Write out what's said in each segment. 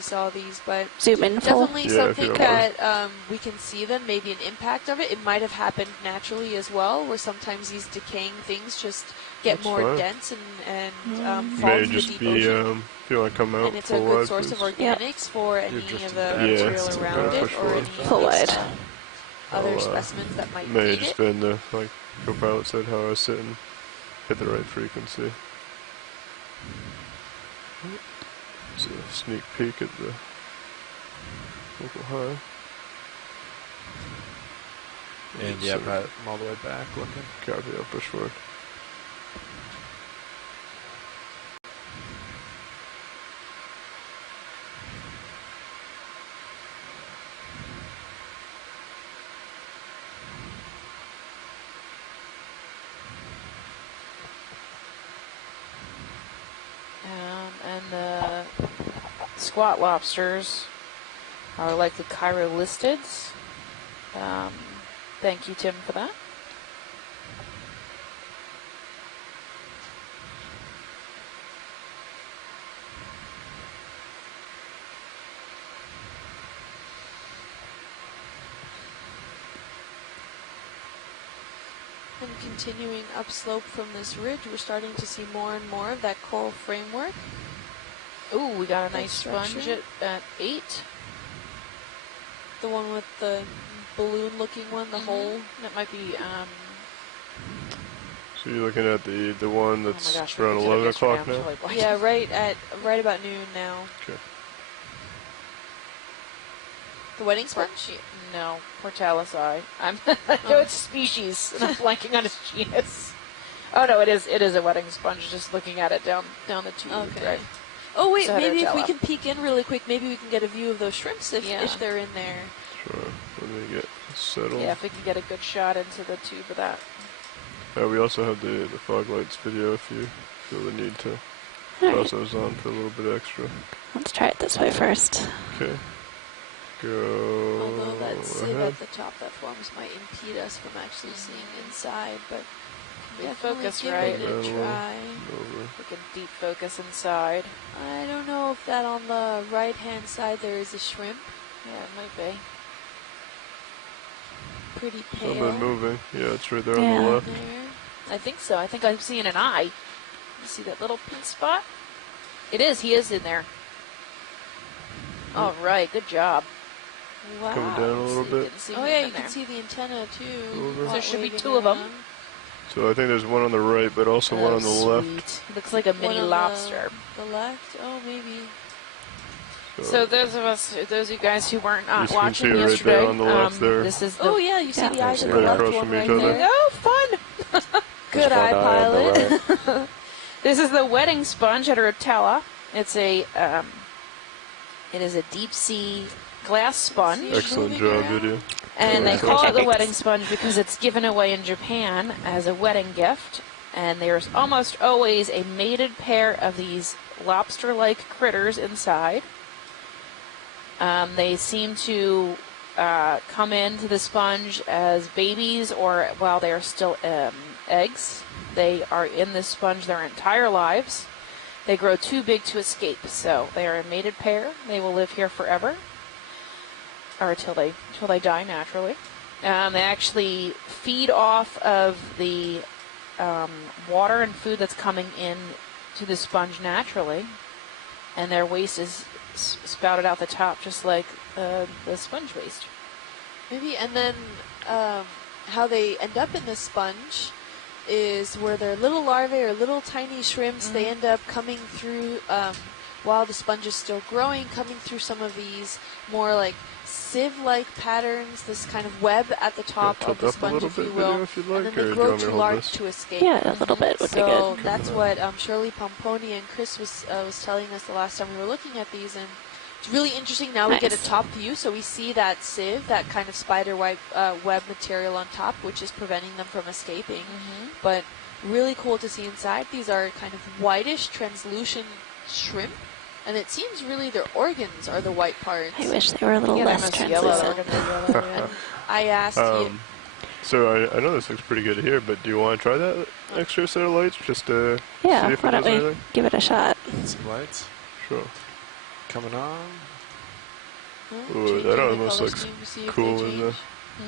we saw these, but zoom in full. definitely something that we can see them, maybe an impact of it. It might have happened naturally as well, where sometimes these decaying things just get more dense and fall to the deep ocean. If you want to come out, and it's a good source of organics for any of the material around it, or any full wide. Other specimens that might may feed just it. been the, like co-pilot said, how I was sitting, hit the right frequency. It's a sneak peek at the local high. And yeah, Pat, I'm all the way back looking. Copy, I'll push forward. And the squat lobsters are like the chirolisteds. Thank you, Tim, for that. And continuing upslope from this ridge, we're starting to see more and more of that coral framework. Ooh, we got a nice sponge at 8. The one with the balloon-looking one, the hole. That might be. So you're looking at the one that's oh my gosh, around 11 o'clock now? Yeah, right about noon now. Okay. The wedding sponge? No, Portalis eye. I know it's a species, and I'm blanking on its genus. Oh no, it is a wedding sponge. Just looking at it down the tube. Okay. Right. Oh wait, maybe if we can peek in really quick, maybe we can get a view of those shrimps if they're in there. Sure. Let me get settled. Yeah, if we can get a good shot into the tube of that. We also have the fog lights video if you feel the need to toss those on for a little bit extra. Let's try it this way first. Okay. Go Although that sieve ahead. at the top that forms might impede us from actually seeing inside, but Deep definitely focus, give right? it a try. We can deep focus inside. I don't know if that on the right-hand side there is a shrimp. Yeah, it might be. Pretty pale. Something moving. Yeah, it's right there on the left. I think so. I think I'm seeing an eye. You see that little pink spot? It is. He is in there. All right. Good job. Wow. Coming down a little bit. Oh yeah, you can see the antenna too. So there should be 2 of them. So I think there's one on the right, but also one on the left. Looks like a mini lobster. The left? Oh, maybe. So those of you guys who weren't watching right yesterday, there on the left there. this is the oh yeah, you see the eyes of the right left across one from right each other. there. Oh, fun! Good eye, pilot. This is the wedding sponge at Rotella. It's a it is a deep sea glass sponge. Excellent job, video. And they call it the wedding sponge because it's given away in Japan as a wedding gift. And there's almost always a mated pair of these lobster-like critters inside. They seem to come into the sponge as babies or while they are still eggs. They are in this sponge their entire lives. They grow too big to escape, so they are a mated pair. They will live here forever, or until they die naturally. They actually feed off of the water and food that's coming in to the sponge naturally, and their waste is spouted out the top just like the sponge waste. Maybe, and then how they end up in the sponge is where they're little larvae or little tiny shrimps. They end up coming through while the sponge is still growing, coming through some of these more like sieve-like patterns, this kind of web at the top of the sponge, if you will, and then they grow too large to escape. Yeah, a little bit would be good. So that's what Shirley Pomponi and Chris was telling us the last time we were looking at these, and it's really interesting. Now we get a top view, so we see that sieve, that kind of spider web material on top, which is preventing them from escaping. But really cool to see inside. These are kind of whitish, translucent shrimp. And it seems really their organs are the white parts. I wish they were a little less translucent. I asked you. So I know this looks pretty good here, but do you want to try that extra set of lights just to see if why it don't does we anything? give it a shot? Some lights? Sure. coming on. Oh, Ooh, changing that the almost color looks scheme to see if cool they with change.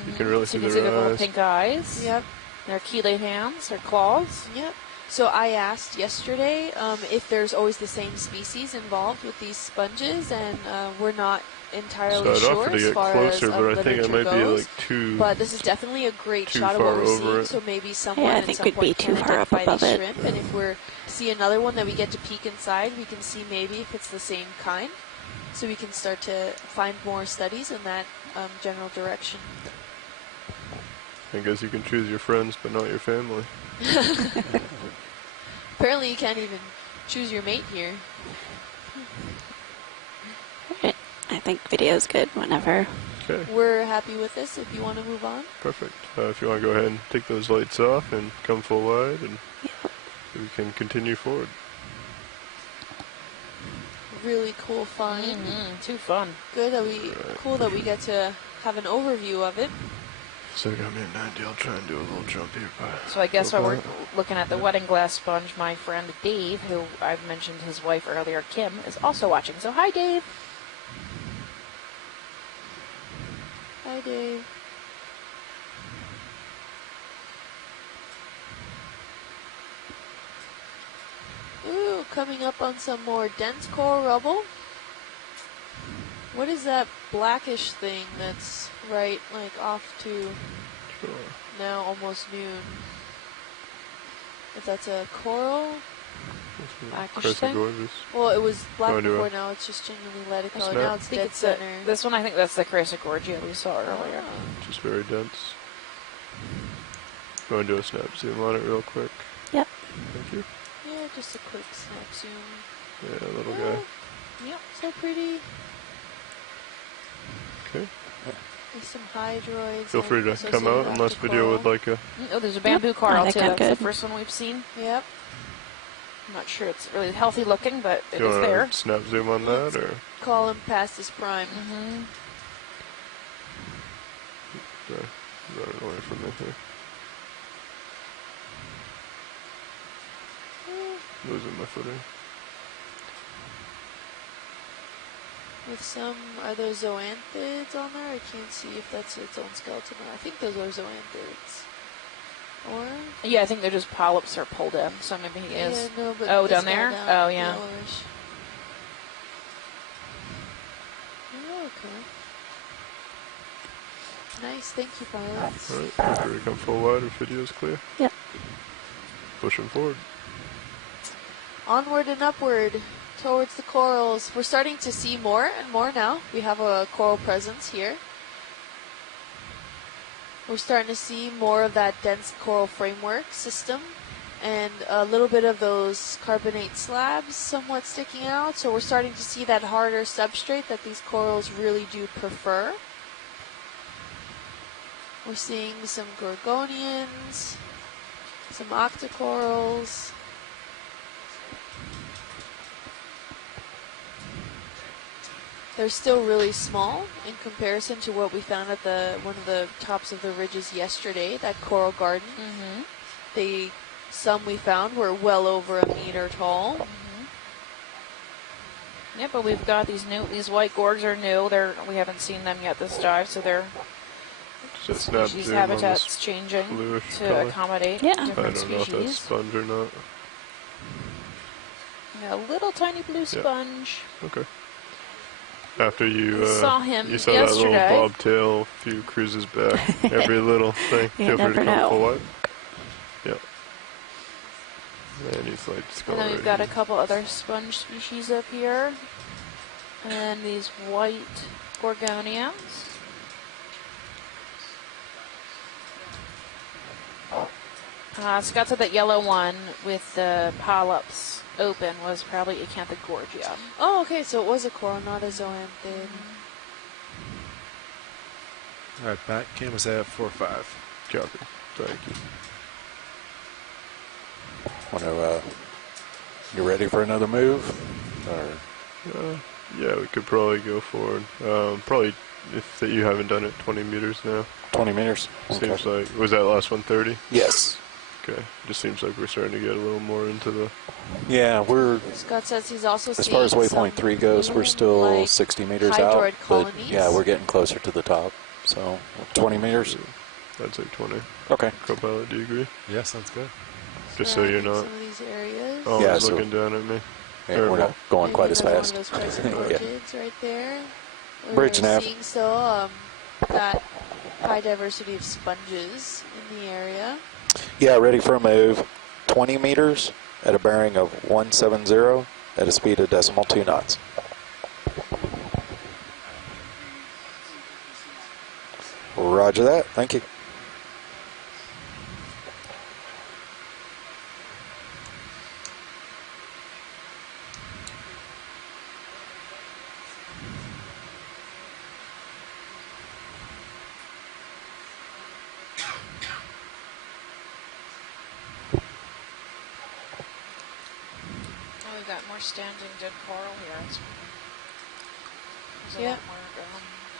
you can really So see you can see the their little eyes. pink eyes. Yep. Their chelate hands, their claws. Yep. So I asked yesterday if there's always the same species involved with these sponges, and we're not entirely So I'd sure offer to as get far closer, as but I think it literature might be goes. like too. But this is definitely a great too shot of what far we're over seeing. it. So maybe someone Yeah, I at think some we'd be point can too far up identify above these it. shrimp, and if we see another one that we get to peek inside, we can see maybe if it's the same kind. So we can start to find more studies in that general direction. I guess you can choose your friends, but not your family. Apparently you can't even choose your mate here. Alright, I think video's good whenever. Okay, We're happy with this if you want to move on. perfect. If you want to go ahead and take those lights off and come full wide, and we can continue forward. Really cool find. Too fun. Good that cool that we get to have an overview of it. So I got me a 90. I'll try and do a little jump here. So I guess while Go we're for it. looking at the wedding glass sponge, my friend Dave, who I've mentioned his wife earlier, Kim, is also watching. So hi, Dave. Hi, Dave. Ooh, coming up on some more dense coral rubble. What is that blackish thing that's right, like off to Sure. now almost noon? If that's a coral? Blackish Crescent thing? gorgeous. Well, it was black Oh, do before, I? now it's just genuinely lighter color. Snap. Now I it's think dead it's center. this one. I think that's the Chrysogorgia we saw earlier. Just very dense. Go and do a snap zoom on it real quick. Yep. Thank you. Yeah, just a quick snap zoom. Yeah, little Oh, guy. yep, so pretty. Okay. With some hydroids. Feel free to come associated out unless video would octocoral. like a. Oh, there's a bamboo I coral think too. I'm That's the good. first one we've seen. Yep. I'm not sure it's really healthy looking, but it Do you is want there. to snap zoom on that, or Call him past his prime. sorry, running away from me here. Losing my footing. With some, are those zoanthids on there? I can't see if that's its own skeleton. I think those are zoanthids. Or? Yeah, I think they're just polyps are pulled in, so maybe he is. Yeah, no, but Oh, this down guy there? down, Oh, yeah. yellowish. Oh, okay. Nice, thank you, Violet. Alright, feel free to come full wide if video's clear. Yep. Pushing forward. Onward and upward towards the corals. We're starting to see more and more now. We have a coral presence here. We're starting to see more of that dense coral framework system and a little bit of those carbonate slabs somewhat sticking out. So we're starting to see that harder substrate that these corals really do prefer. We're seeing some gorgonians, some octocorals. They're still really small in comparison to what we found at one of the tops of the ridges yesterday, that coral garden. Some we found were well over a meter tall. Yeah, but we've got these white gorgs are new. We haven't seen them yet this dive, so they're Just snap species zoom on this habitats changing bluish to color. accommodate Yeah. I different don't know if that's species. sponge or not. Yeah, a little tiny blue sponge. Okay. After you Saw him you saw yesterday. that little bobtail a few cruises back. Every little thing. You Feel free never to come know. full wide. Yep. And he's like And then we've got a couple other sponge species up here. And these white gorgonians. Scott said that yellow one with the polyps open was probably Acanthogorgia. Oh, okay, so it was a coral, not a zoanthid. All right, back canvas at 4-5. Copy. Thank you. Want to, you ready for another move? Or Yeah, we could probably go forward. Probably if you haven't done it 20 meters now. 20 meters? Seems like, was that last 130? Yes. Okay. Just seems like we're starting to get a little more into the. Yeah, we're Scott says he's also as seeing far as waypoint some 3 goes, we're still like 60 meters hydroid out. But colonies. yeah, we're getting closer to the top. So 20 meters. I'd say 20. Okay. Co-pilot, do you agree? Yeah, sounds good. Just so you're not some of these areas. always Yeah, so- looking down at me. Yeah, Or we're not going Maybe quite as another fast. One of those crescent Yeah. orchids right there. Bridge We're nav. seeing still that high diversity of sponges in the area. Yeah, ready for a move. 20 meters at a bearing of 170 at a speed of 0.2 knots. Roger that. Thank you. Oh, we've got more standing dead coral here. There's a Yeah. lot more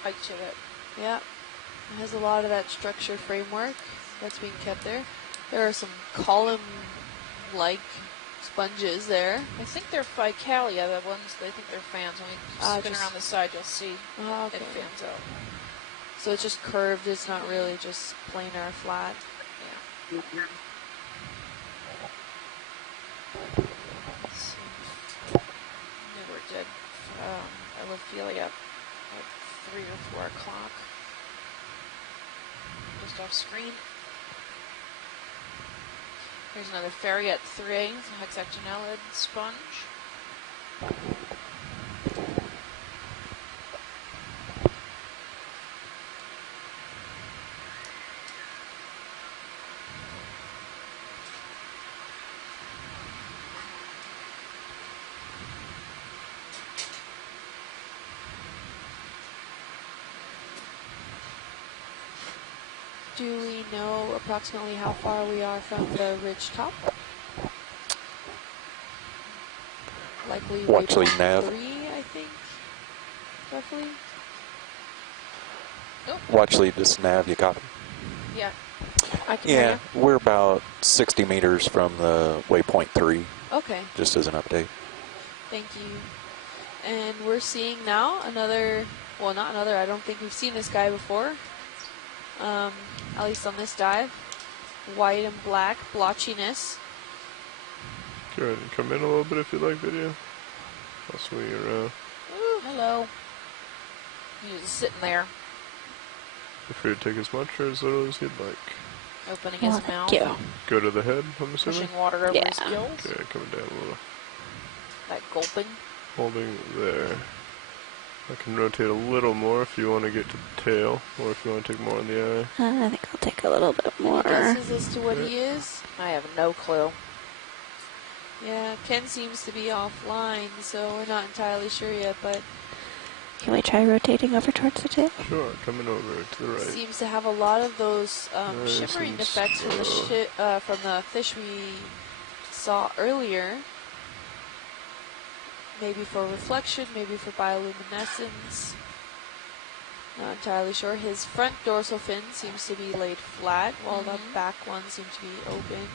height to it. Yeah. It has a lot of that structure framework that's being kept there. There are some column-like sponges there. I think they're Ficalia, the ones they think they're fans. When we spin just- around the side, you'll see Oh, okay. it fans out. So it's just curved. It's not really just planar or flat. Yeah. Let's see. Never did Elophelia at 3 or 4 o'clock. Just off screen. Here's another fairy at 3, it's a hexactinellid sponge. Do we know approximately how far we are from the ridge top? Likely Watch lead waypoint nav. 3, I think, roughly. Watch lead this nav, you copy? Yeah, I can hear Yeah, you. we're about 60 meters from the waypoint 3, Okay, just as an update. thank you. And we're seeing now another, well, not another, I don't think we've seen this guy before. At least on this dive. White and black blotchiness. Go ahead and come in a little bit if you like video. I'll swing you around. Ooh, hello. He's just sitting there, Feel free to take as much or as little as you'd like. opening Well, his mouth, thank you. Go to the head, I'm assuming? pushing water over Yeah. his gills. Okay, coming down a little. That gulping. Holding there. I can rotate a little more if you want to get to the tail, or if you want to take more on the eye. I think I'll take a little bit Any more. guesses as to what he is? I have no clue. Yeah, Ken seems to be offline, so we're not entirely sure yet, but Can we try rotating over towards the tail? Sure, coming over to the right. seems to have a lot of those Nice shimmering and effects from the fish we saw earlier. Maybe for reflection, maybe for bioluminescence. Not entirely sure. His front dorsal fin seems to be laid flat, while the back one seems to be open.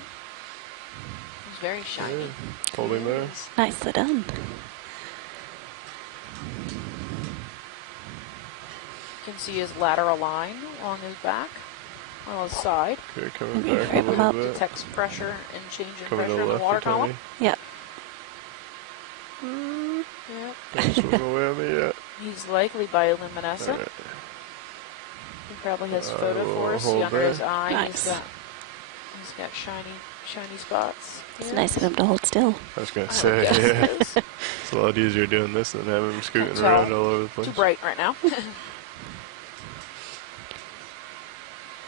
It's very shiny. Yeah. Holding there. Yes. Nicely done. You can see his lateral line along his back, on his side. Okay, coming Maybe back a frame him little up. bit. Detects pressure and change in Coming to pressure the in the left water a tiny. column. Yep. Yep. Don't swing away on me yet. He's likely bioluminescent. Alright. He probably has I photo will for us. See hold under there. his eye, Nice. he's got shiny spots. It's nice of him to hold still. I was going to I say, guess yeah. it is. It's a lot easier doing this than having him scooting Can't around tell. all over the place. Too bright right now.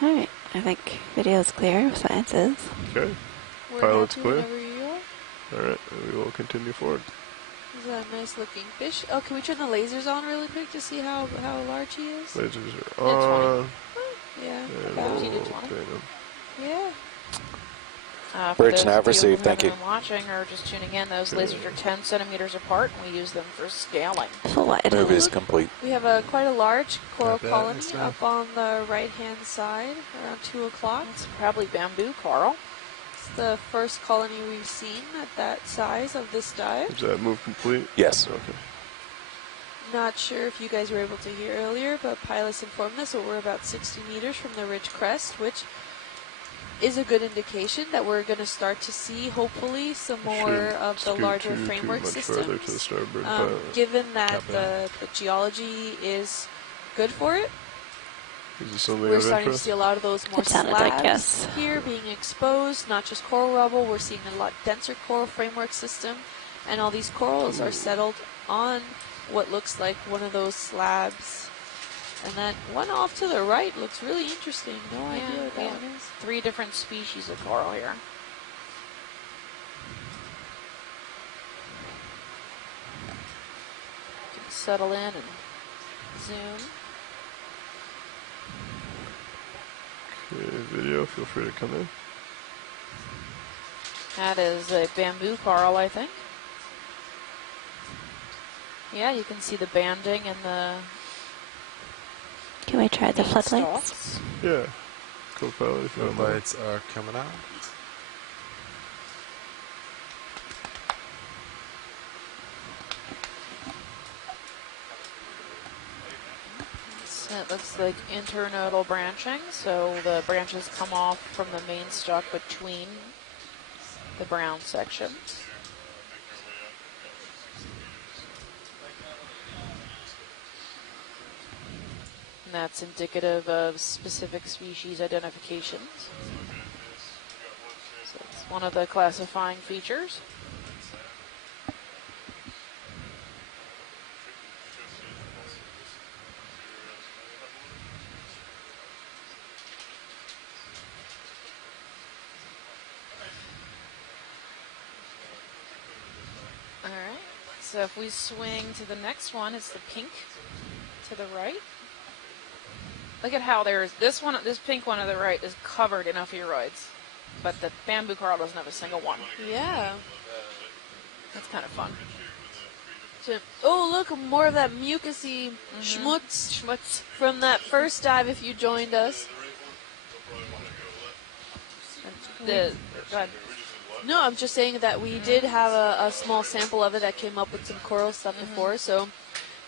Alright, I think video's clear. Science is. Okay, We're Pilot's happy clear. whenever you are. alright, we will continue forward. This is a nice looking fish. Oh, can we turn the lasers on really quick to see how large he is? Lasers are 20. on. Yeah, And about. we'll 15 to 20. open 'em. Yeah. For Bridge those nav of you received, who thank haven't you. been watching or just tuning in, those Good. lasers are 10 centimeters apart, and we use them for scaling. Full wide. Move is complete. We have quite a large coral Not bad, colony nice stuff. up on the right hand side around 2 o'clock. It's probably bamboo coral. the first colony we've seen at that size of this dive. Is that move complete? Yes. Okay. Not sure if you guys were able to hear earlier, but pilots informed us that we're about 60 meters from the ridge crest, which is a good indication that we're going to start to see, hopefully, some more of the larger framework systems. Further to the starboard given that the geology is good for it, is this something we're of starting to interest? see a lot of those more It sounded like slabs yes. here being exposed, not just coral rubble. We're seeing a lot denser coral framework system, and all these corals are settled on what looks like one of those slabs. And that one off to the right looks really interesting. No idea what that one is. 3 different species of coral here. You can settle in and zoom. Okay, video, feel free to come in. That is a bamboo coral, I think. Yeah, you can see the banding and the Can we try the floodlights? stalks. Yeah. Co-pilot, if you don't mind. Lights are coming out. So it looks like internodal branching, so the branches come off from the main stalk between the brown sections. And that's indicative of specific species identifications. So it's one of the classifying features. All right, so if we swing to the next one, it's the pink to the right. Look at how there's this one, this pink one to the right is covered in ophiuroids, but the bamboo coral doesn't have a single one. Yeah. That's kind of fun. So, oh, look, more of that mucusy schmutz from that first dive if you joined us. Go ahead. No, I'm just saying that we did have a small sample of it that came up with some coral stuff before, so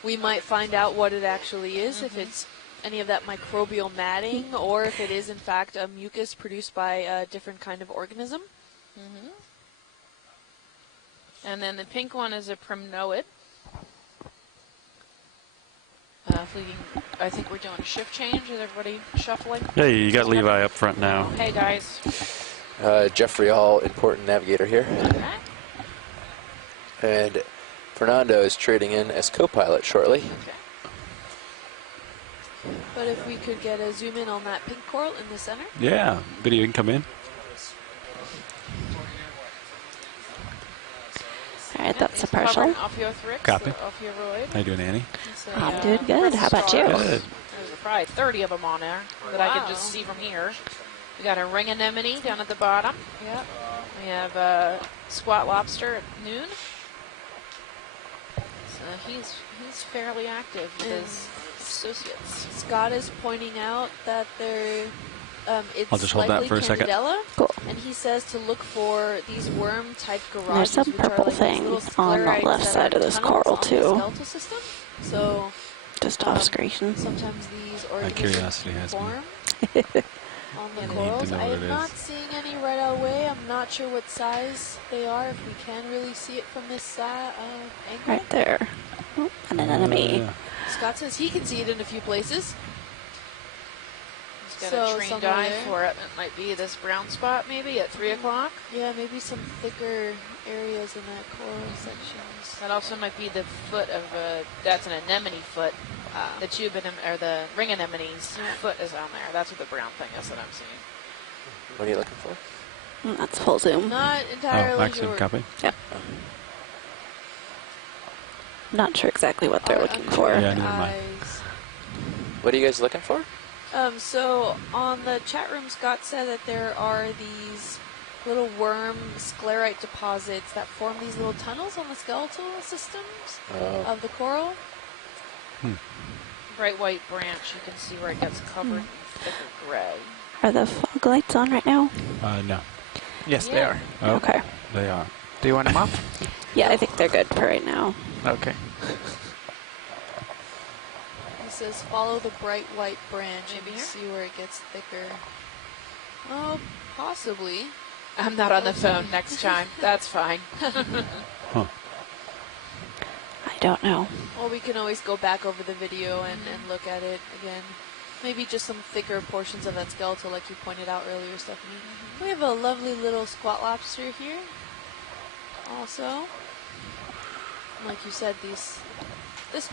we might find out what it actually is, if it's any of that microbial matting, or if it is in fact a mucus produced by a different kind of organism. And then the pink one is a primnoid. If we can, I think we're doing a shift change. Is everybody shuffling? Yeah, you got Levi up front now. Hey guys. Jeffrey Hall, important navigator here. Okay. And Fernando is trading in as co-pilot shortly. Okay. But if we could get a zoom in on that pink coral in the center. Yeah, video can come in. All right, that's a It's partial. covered in Ophiothrix, Copy. or Ophioid. How you doing, Annie? It's I'm doing good. How about you? Good. There's probably 30 of them on there that I can just Wow. see from here. We got a ring anemone down at the bottom. Yep. We have squat lobster at noon. So he's fairly active with his associates. Scott is pointing out that there, it's I'll just hold that likely for a second. Candidella, Cool. and he says to look for these worm-type garages. There's some which are purple like these thing little on the sclerites left that side are of this tunnels coral, on the too. skeletal system. So Just off screen. sometimes these organisms curiosity has me. form on the I need corals. to know I what am it not is. seeing any right away. I'm not sure what size they are. If we can really see it from this angle. Right there. Oh, an anemone. Yeah. Scott says he can see it in a few places. He's got So a train somewhere dive there. for it. It might be this brown spot maybe at 3 o'clock. Yeah, maybe some thicker areas in that coral sections. That also might be the foot of that's an anemone foot. The tube or the ring anemone's foot is on there. That's what the brown thing is that I'm seeing. What are you looking for? That's full zoom. Not Oh, entirely accent sure. copy. Not sure exactly what they're looking for. Yeah, never mind. Eyes. What are you guys looking for? So on the chat room, Scott said that there are these little worm sclerite deposits that form these little tunnels on the skeletal systems of the coral. Bright white branch, you can see where it gets covered in thicker gray. Are the fog lights on right now? No. Yes, they are. Oh, Okay. they are. Do you want them off? Yeah, I think they're good for right now. Okay. He says follow the bright white branch Maybe and here? see where it gets thicker. Oh, possibly. I'm not on the phone next time. That's fine. Huh. I don't know. Or we can always go back over the video and look at it again. Maybe just some thicker portions of that skeletal like you pointed out earlier, Stephanie. We have a lovely little squat lobster here. Also, like you said, this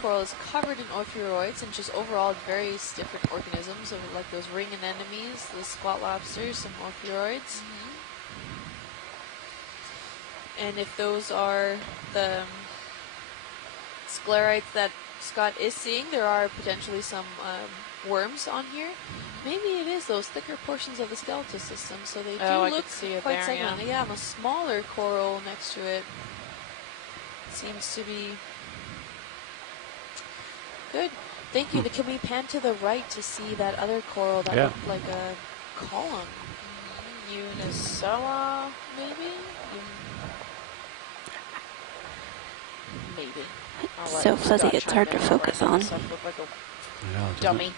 coral is covered in ophiuroids and just overall various different organisms, of like those ring anemones, the squat lobsters, some ophiuroids. And if those are the sclerites that Scott is seeing, there are potentially some worms on here. Maybe it is those thicker portions of the skeletal system, so they do I look could see it quite there, segmented. Yeah, and a smaller coral next to it seems to be good. Thank you. Can we pan to the right to see that other coral that looked like a column? Unisella, maybe? Maybe. It's so fuzzy, it's hard to focus on. Yeah, Dummy.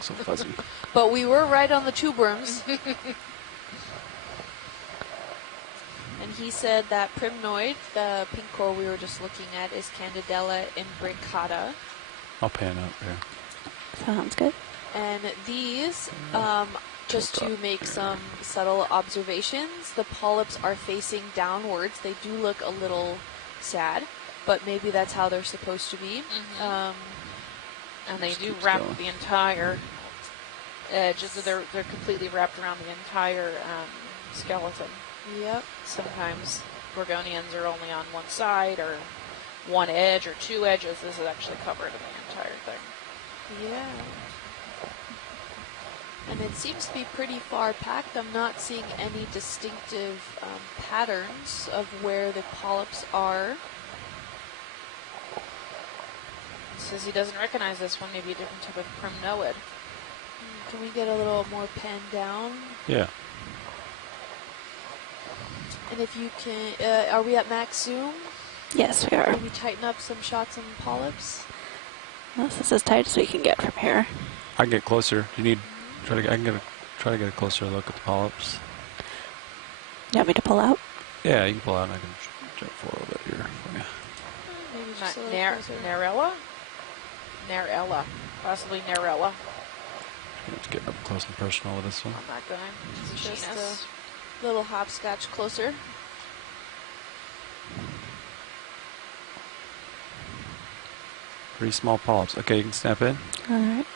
So fuzzy. But we were right on the tuberums. And he said that primnoid, the pink coral we were just looking at, is Candidella imbricata. I'll pan up there. Sounds good. And these, just to make some subtle observations, the polyps are facing downwards. They do look a little sad, but maybe that's how they're supposed to be. And they do wrap the entire edge. They're completely wrapped around the entire skeleton. Yep. Sometimes Gorgonians are only on one side or one edge or two edges. This is actually covered in the entire thing. Yeah. And it seems to be pretty far packed. I'm not seeing any distinctive patterns of where the polyps are. Says he doesn't recognize this one, maybe a different type of primnoid. Can we get a little more panned down? Yeah. And if you can, are we at max zoom? Yes, we are. Can we tighten up some shots on polyps? This is as tight as we can get from here. I can get closer. You need try to get a closer look at the polyps. You want me to pull out? Yeah, you can pull out and I can jump forward a little bit here for you. Maybe just a little closer. Narella? Narella. Possibly Narella. Let's get up close and personal with this one. On that guy. It's a Just genus. a little hopscotch closer. Pretty small polyps. Okay, you can snap in. Alright.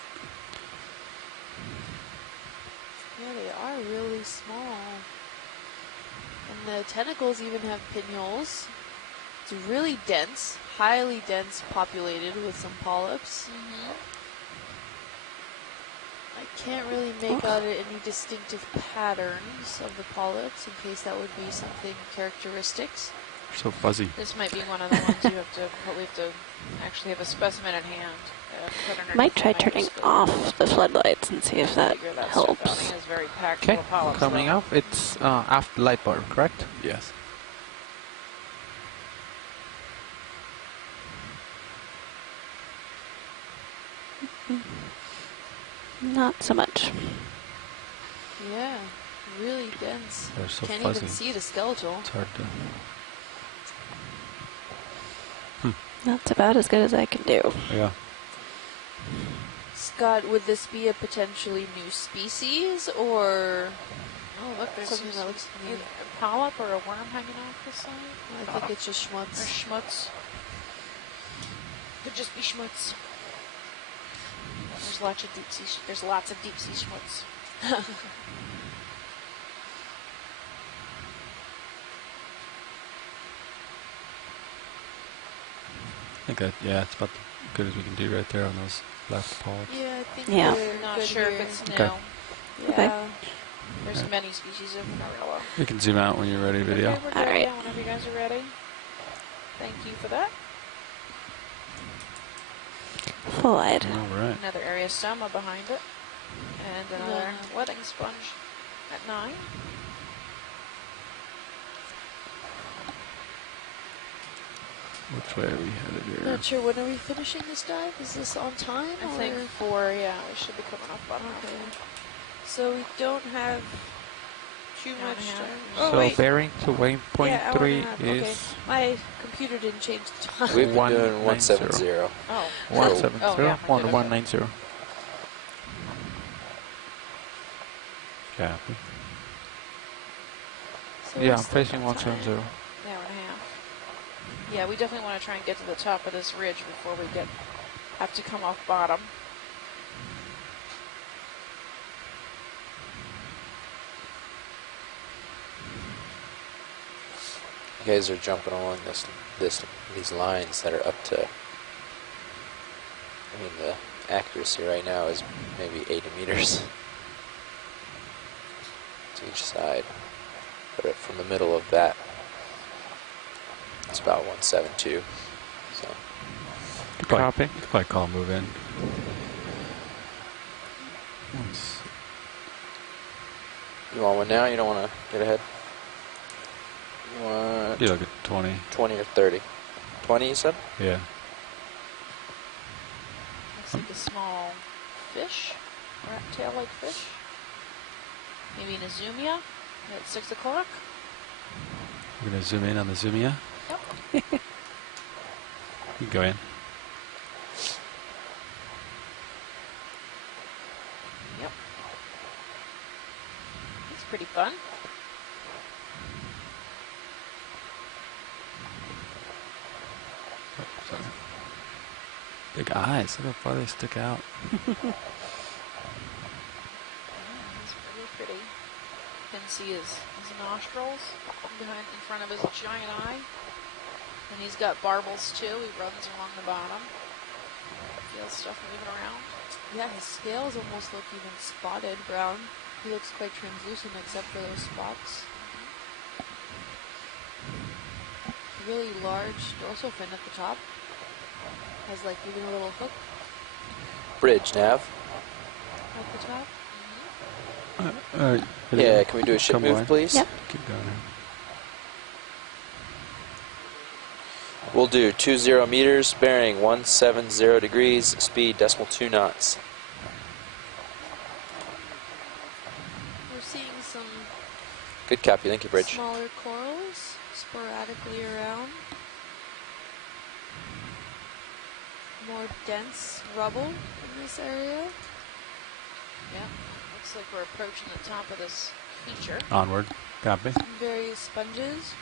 Yeah, they are really small. And the tentacles even have pinnules. It's really dense, highly dense populated with some polyps. I can't really make out any distinctive patterns of the polyps in case that would be something characteristics. They're so fuzzy. This might be one of the ones you have to probably actually have a specimen at hand. Put underneath Might the try turning microscope. off the floodlights and see if that Figure that stuff out. I helps. mean, it's very packed Okay, full of polyps, coming though. off. It's after light bar, correct? Yes. Not so much. Yeah, really dense. They're so Can't fuzzy. even see the skeletal. It's hard to. That's about as good as I can do. Yeah. Scott, would this be a potentially new species or Oh, look, there's something that looks either a polyp or a worm hanging off the side. I think it's just Or schmutz. schmutz. Could just be schmutz. There's lots of deep sea. There's lots of deep sea schmutz. I think that, yeah, it's about as good as we can do right there on those left polyps. Yeah, I think Yeah. we're Not good sure here. if it's new. Okay. Yeah. Okay. There's many species of Narella. You can zoom out when you're ready, video. Okay, we're good. Alright. Yeah, whenever you guys are ready. Thank you for that. Full wide. All right. Another area stoma behind it. And another wedding sponge at 9. Which way are we headed here? Not sure. When are we finishing this dive? Is this on time? I think 4, yeah, we should be coming up on Okay. So we don't have too Hour and much a half. time. So Oh, wait. bearing to waypoint Yeah, hour and a 3 half. is Okay. My computer didn't change the time. We've been doing 190. 170. Oh. 170 Oh, yeah, or okay. 190. Copy. So Yeah, I'm what's the facing time? 170. Hour and a half. Yeah, we definitely want to try and get to the top of this ridge before we have to come off bottom. You guys are jumping along these lines that are up to. I mean, the accuracy right now is maybe 80 meters to each side, but from the middle of that, it's about 172. So Copy. You could probably call a move in. Once. you want one now? You don't want to get ahead? You want You look at 20. 20 or 30? 20, you said? Yeah. Looks like a small fish, rat tail-like fish. Maybe an Azumia at 6 o'clock. We're going to zoom in on the Zoomia. Yep. You can go in. Yep. It's pretty fun. Oh, sorry. Big eyes. Look how far they stick out. It's really pretty. You can see his nostrils in front of his giant eye. And he's got barbels too. He runs along the bottom. Feels stuff moving around. Yeah, his scales almost look even spotted brown. He looks quite translucent except for those spots. Really large dorsal fin at the top. Has like even a little hook Bridge, Nav. at the top. Yeah, can we do a ship Come move, on. please? Yep. Keep going. We'll do 20 meters, bearing 170 degrees, speed .2 knots. We're seeing some Good copy, thank you, Bridge. smaller corals sporadically around. More dense rubble in this area. Yeah. Looks like we're approaching the top of this feature. Onward. Copy. Various sponges.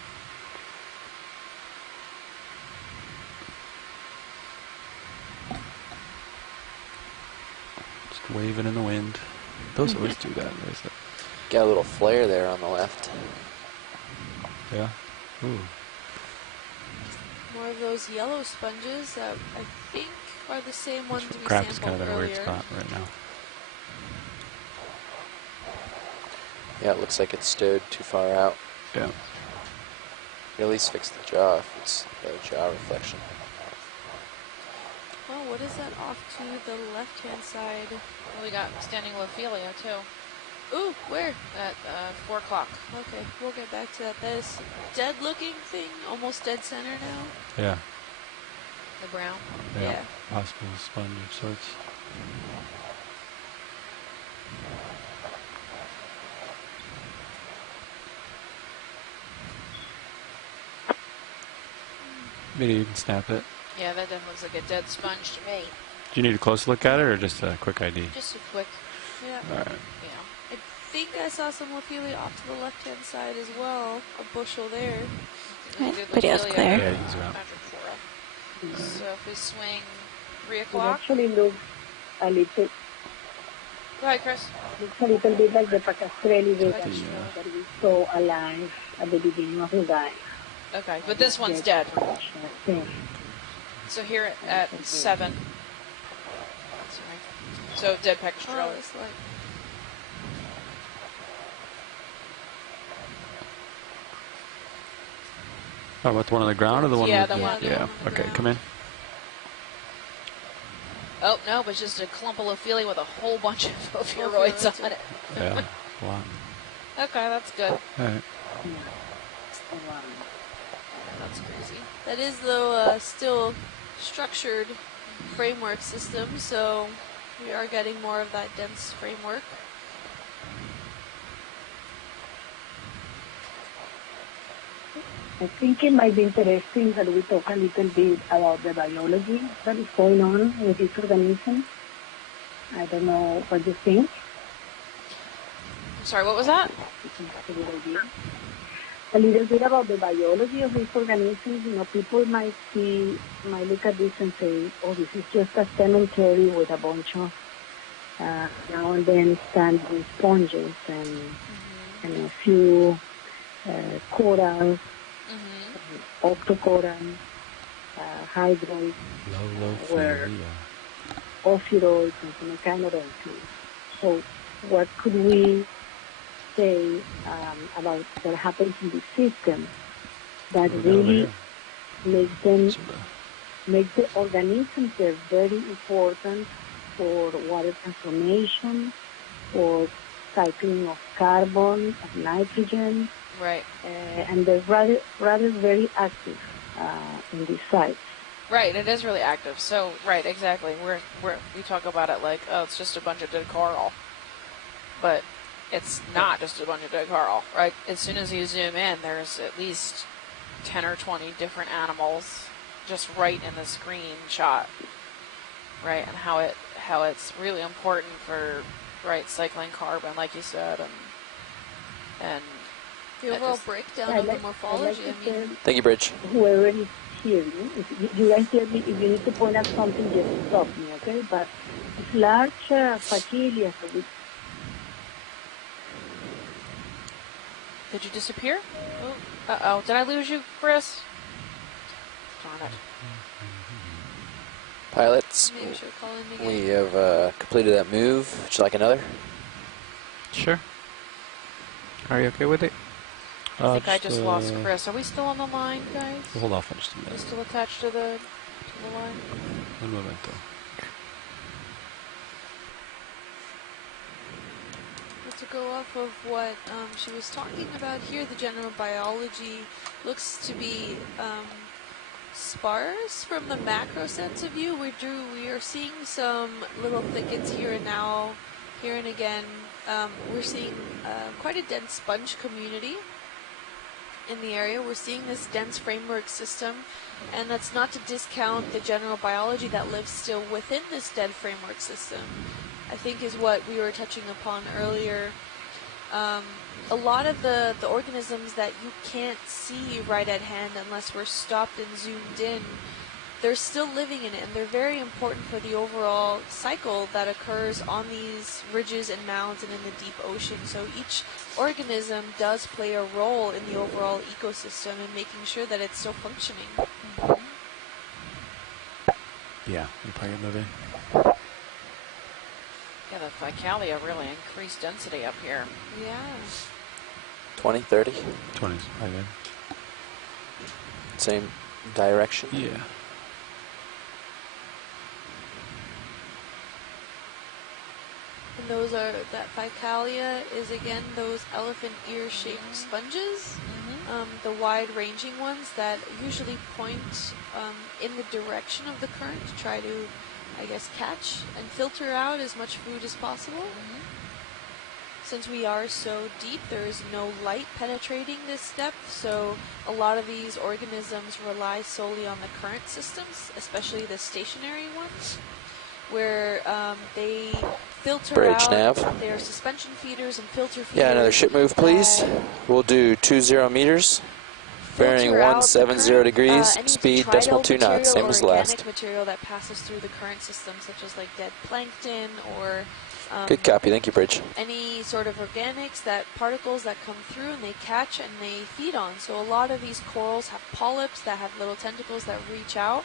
Just waving in the wind. Those always do that. There's that. Got a little flare there on the left. Yeah. Ooh. More of those yellow sponges that I think are the same ones we Crab is sampled kind of in a weird earlier. spot right now. Yeah, it looks like it's stowed too far out. Yeah. You at least fix the jaw if it's a jaw reflection. Oh, what is that off to the left-hand side? Well, we got standing Lophelia too Ooh, where? at 4 o'clock. Okay, we'll get back to that. That is dead-looking thing, almost dead center now. Yeah. The brown. Yeah. Possible sponge of sorts. Maybe you can snap it. Yeah, that definitely looks like a dead sponge to me. Do you need a close look at it or just a quick ID? Just a quick, Yeah. Alright. yeah. I think I saw some Lophelia off to the left-hand side as well. A bushel there. Right, Good video's Lophelia clear. Yeah, you can zoom out. Magic Flora. So if we swing 3 o'clock. Actually looks a little, Go ahead, Chris. looks a little bit like the Pacastrelli The, that we saw alive at the beginning of the dive. Okay, but this one's dead. Yeah. So here at 7. Sorry. So dead Oh, Pacastrelli. it's like Oh, about the one on the ground or the one? Yeah, with the one- the Yeah. one on the Okay, ground. come in. Oh, no, but it's just a clump of Lophelia with a whole bunch of ophiuroids on it. Yeah. A lot. Okay, that's good. Alright. That's That's crazy. That is, though, still structured framework system, so we are getting more of that dense framework. I think it might be interesting that we talk a little bit about the biology that is going on with this organism. I don't know what you think. Sorry, what was that? A little bit about the biology of these organisms. You know, people might look at this and say, oh, this is just a cemetery with a bunch of now and then standing sponges and a few corals, octocorals, hydroids, where ophiuroids and some kind of things. So what could we say about what happens in the system that really make the organisms that are very important for water transformation, for cycling of carbon, of nitrogen, right? And they're rather very active in these sites. Right, it is really active. So, right, exactly. We talk about it like, oh, it's just a bunch of dead coral, but it's not just a bunch of dead coral, right? As soon as you zoom in, there's at least 10 or 20 different animals just right in the screenshot, right? And how it's really important for, right, cycling carbon, like you said, and the overall breakdown of the morphology. Thank you, Bridge. Whoever is hearing, if you guys hear me, if you need to point out something, just stop me, okay? But it's large Facilia. Did you disappear? Oh, uh-oh. Did I lose you, Chris? Darn it. Pilots, Maybe we should call in again. we have completed that move. Would you like another? Sure. Are you okay with it? I think I just lost Chris. Are we still on the line, guys? We'll hold off on just a minute. Are we still attached to the line? Un momento. To go off of what she was talking about here, the general biology looks to be sparse from the macro sense of view. We are seeing some little thickets here and now, here and again. We're seeing quite a dense sponge community in the area. We're seeing this dense framework system, and that's not to discount the general biology that lives still within this dead framework system. I think is what we were touching upon earlier. A lot of the organisms that you can't see right at hand unless we're stopped and zoomed in, they're still living in it, and they're very important for the overall cycle that occurs on these ridges and mounds and in the deep ocean. So each organism does play a role in the overall ecosystem and making sure that it's still functioning. Yeah, you're probably moving. Yeah, the Ficalia really increased density up here. Yeah. 20, 30? 20s, I think. Same direction? Yeah. And those are, that Ficalia is again those elephant ear shaped sponges. The wide ranging ones that usually point in the direction of the current to try to, I guess, catch and filter out as much food as possible. Since we are so deep, there is no light penetrating this depth, so a lot of these organisms rely solely on the current systems, especially the stationary ones, where they filter out their suspension feeders and filter feeders. Yeah, another ship move, please. We'll do 20 meters. Bearing 170 degrees, speed .2 knots, same as last. Organic material that passes through the current system, such as like dead plankton or good copy, thank you, Bridge. Any sort of organics, that particles that come through and they catch and they feed on. So a lot of these corals have polyps that have little tentacles that reach out.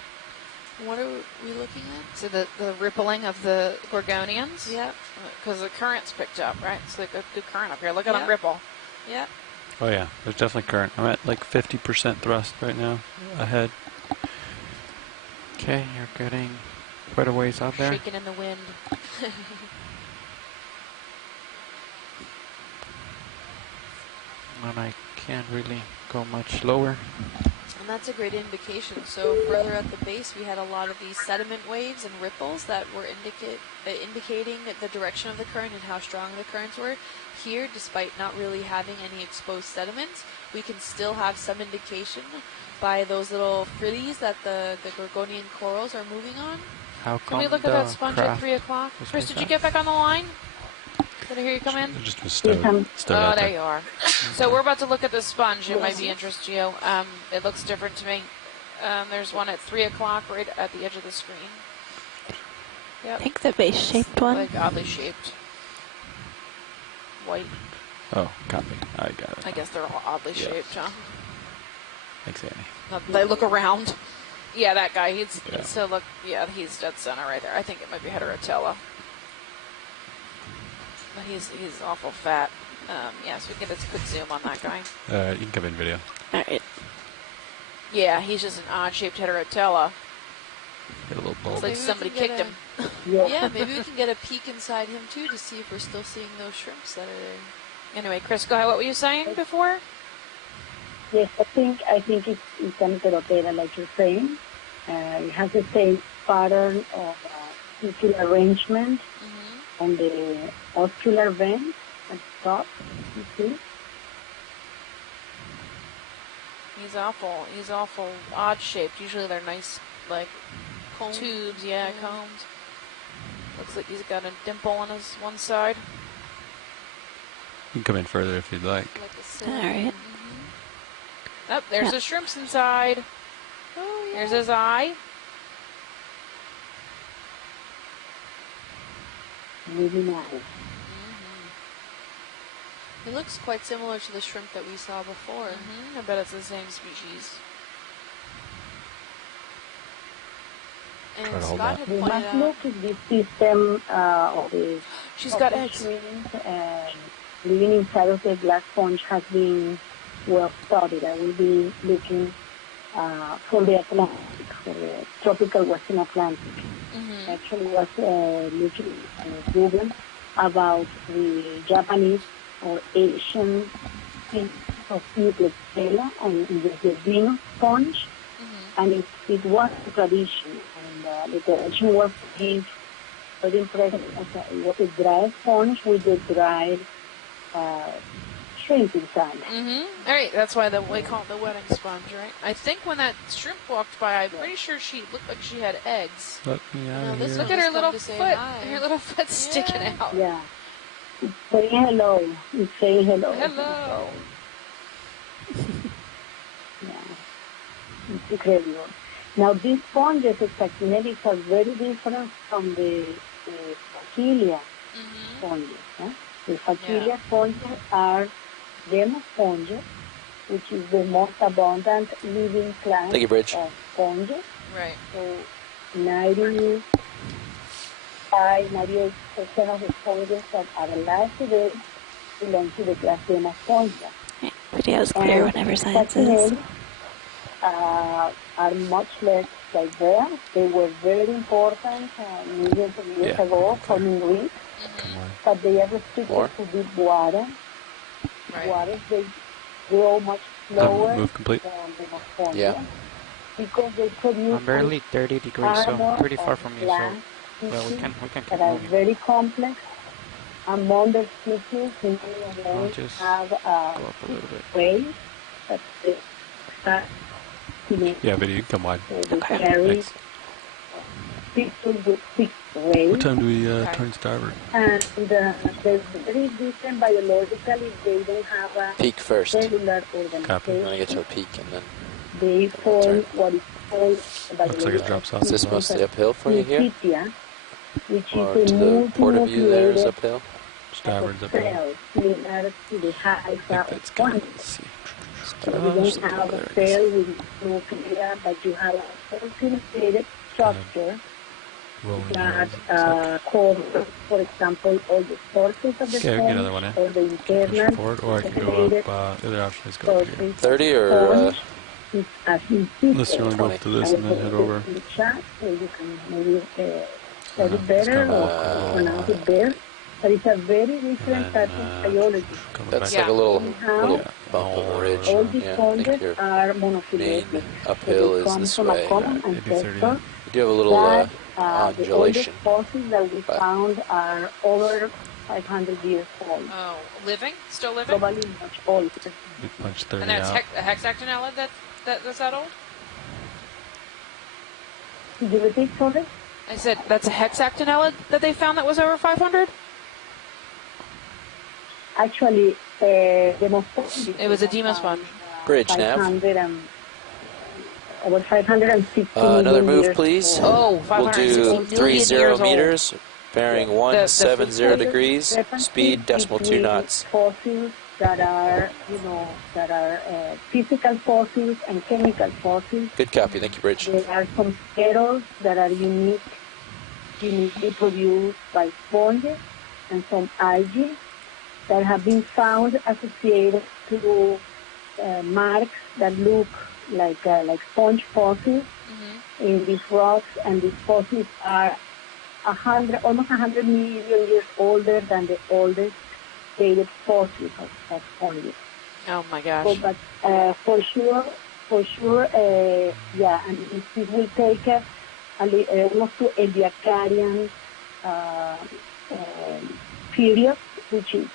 What are we looking at? So the rippling of the gorgonians? Yeah. Because the current's picked up, right? So the good current up here. Look at them ripple. Yeah. Oh yeah, there's definitely current. I'm at like 50% thrust right now, ahead. Okay, you're getting quite a ways out there. Shaking in the wind. And I can't really go much lower. And that's a great indication. So further at the base, we had a lot of these sediment waves and ripples that were indicating the direction of the current and how strong the currents were. Here, despite not really having any exposed sediments, we can still have some indication by those little frillies that the Gorgonian corals are moving on. How Can come we look at that sponge at 3 o'clock? Chris, did you get back on the line? Did I hear you come in? Just was still Oh, out there you are. So we're about to look at the sponge. It might be interest you. It looks different to me. There's one at 3 o'clock right at the edge of the screen. Yep. I think the base-shaped one. Like oddly shaped. White. Oh, copy. I got it. I guess they're all oddly shaped, huh? Thanks, Annie. They look around. Yeah, that guy. He's still look. Yeah, he's dead center right there. I think it might be Heterotella. But he's awful fat. Yeah, so we get a good zoom on that guy. You can come in video. All right. Yeah, he's just an odd-shaped Heterotella. Get a little bulb. It's like somebody kicked him. Yeah, maybe we can get a peek inside him too to see if we're still seeing those shrimps that are there. Anyway, Chris, go ahead. What were you saying before? Yes, I think it's an Heterotella, like you're saying. It has the same pattern of circular arrangement on the ocular veins at the top, you see. He's awful odd-shaped. Usually they're nice, like, tubes, combs. Looks like he's got a dimple on his one side. You can come in further if you'd like. All right. Oh, there's the shrimps inside. Oh, yeah. There's his eye. Really nice. It looks quite similar to the shrimp that we saw before. I bet it's the same species. And Try to hold Scott that. had We pointed must out. look at this system of the She's got eggs. Living inside of the glass sponge has been well studied. I will be looking for the Atlantic, for the tropical Western Atlantic. Actually was looking on Google about the Japanese or Asian of Euclidella and the Venus sponge, and it was a tradition, and the tradition was to give very impressive. It was a dry sponge with a dried shrimp inside. All right, that's why we call it the wedding sponge, right? I think when that shrimp walked by, I'm pretty sure she looked like she had eggs. Let me out this here. Look at her little to say foot. hi. Her little foot sticking out. Yeah. It's saying hello. It's saying hello. Hello. Yeah. It's incredible. Now, these sponges, the Sakinetics, are very different from the Facilia sponges. Huh? The Facilia sponges are demo sponges, which is the most abundant living class Thank you, Bridge. of sponges. Right. So 98% of the sponges that are alive today belong to the class demo sponges. Right. Video's clear whenever science is. Are much less diverse. They were very important millions of years ago, forming reefs, but they are restricted to deep water. Waters, they grow much slower Move complete. than the sponges because they produce I'm barely 30 degrees, so pretty far from you. So well, we can keep that are moving. very complex. Among the species, many of them just have go up a little bit. waves that they start to Yeah, video, you can come wide. they carry Thanks. pixels with 6 waves. What time do we turn starboard? And they're very different biologically. They don't have a Peak first. cellular I'm organization. gonna get to a peak and then. They form what is called Looks like it drops off. Is this mostly uphill for you here? Syncytia, which Or is to a the port of view there is multinucleated uphill? Starboard's up there. cell similar to the hive I of think that's good. sponges. Let's see. So you don't have a cell with nuclear, but you have a cell-simulated structure Rolling that hills. covers, for example, all the sources of the Okay, we can get another one sponge, in. or the Push internal forward, or I can go up. The other option is go up here. sources. 30 or. Is as in Unless you want to go up to this and then head over. In the chat, so you can maybe study better or pronounce it better. But it's a very different type of biology. That's like a little bump All ridge. these Yeah, I sponges think your are main monophyletic. uphill They is come this from a way. common maybe 30. ancestor. You do have a little The oldest undulation. fossils that we found are over 500 years old. Oh, living? Still living? Probably much older. We punched 30 And that's out. a hexactinella that's that old? Did you repeat, sorry? I said that's a hexactinella that they found that was over 500? Actually, the most common It was a Demo sponge. Bridge nav. 500 and over 560 Another million move, years please. old. Oh, We'll 560 do million 30 years old. meters, bearing 170 degrees, Differences speed decimal 2 between knots. Fossils that are, physical fossils and chemical fossils. Good copy. Thank you, Bridge. There are some spherules that are uniquely produced by sponges and some algae that have been found associated to marks that look like sponge fossils in these rocks, and these fossils are almost 100 million years older than the oldest dated fossils of sponges. Oh my gosh. So, but for sure, yeah, and it will take almost to a Diacarian period, which is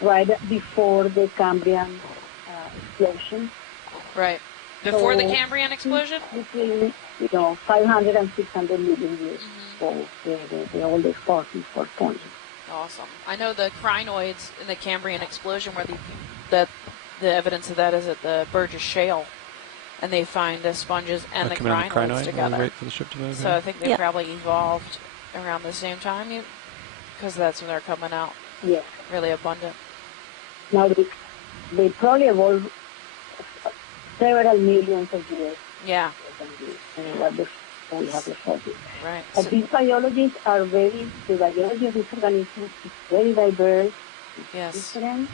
right before the Cambrian explosion. Right. Before the So, Cambrian explosion? Between 500 and 600 million years old, the oldest fossils for sponges. Awesome. I know the crinoids in the Cambrian explosion, where the evidence of that is at the Burgess Shale, and they find the sponges and the Come in on the crinoids crinoid while we together. wait for the ship to move. So I think they probably evolved around the same time, because that's when they're coming out. Yes. Really abundant. Now they probably evolved several millions of years. Yeah. We have the fossils. Right. But these biologies are the biology of these organisms is very diverse. Yes. Different.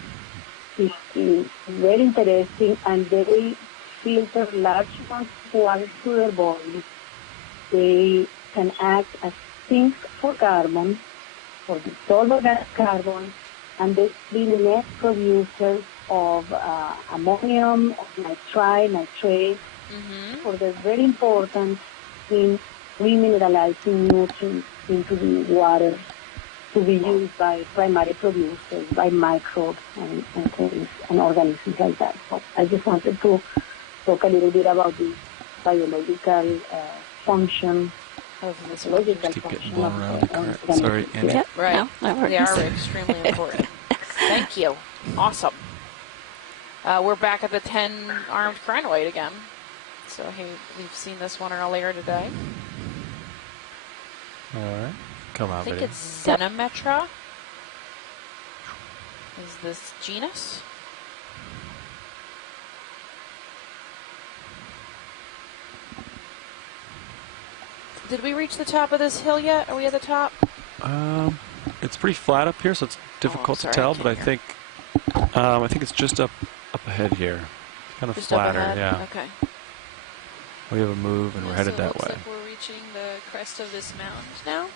It's very interesting, and they filter large amounts of water to their bodies. They can act as sinks for carbon, for dissolved organic carbon, and they've been net producers of ammonium, of nitrite, nitrate, for they're very important in remineralizing nutrients into the water to be used by primary producers, by microbes and things and organisms like that. So I just wanted to talk a little bit about the biological function. Keep getting blown around the current. Sorry, Andy. Yep. Right. No, They are extremely important. Thank you. Awesome. We're back at the 10-armed crinoid again. So we've seen this one earlier today. All right. Come on, I think video. it's Xenometra. Is this genus? Did we reach the top of this hill yet? Are we at the top? It's pretty flat up here, so it's difficult sorry, to tell. I But I can't think it's just up ahead here. It's kind of Just up flatter, ahead? yeah. Okay. We have a move, and we're headed that looks way. like we're reaching the crest of this mound now.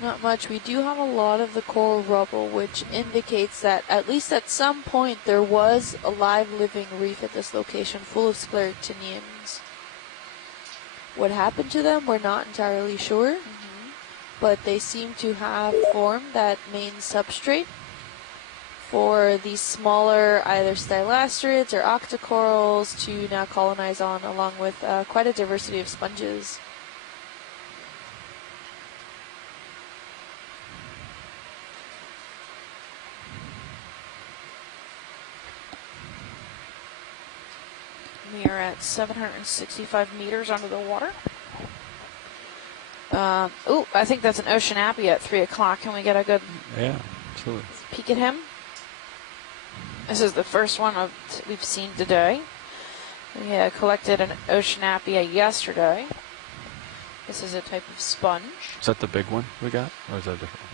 Not much. We do have a lot of the coral rubble, which indicates that at least at some point there was a live living reef at this location full of scleractinians. What happened to them, we're not entirely sure, but they seem to have formed that main substrate for these smaller either stylastrids or octocorals to now colonize on, along with quite a diversity of sponges. We are at 765 meters under the water. I think that's an Oceanapia at 3 o'clock. Can we get a good absolutely. peek at him? This is the first one we've seen today. We collected an Oceanapia yesterday. This is a type of sponge. Is that the big one we got, or is that different?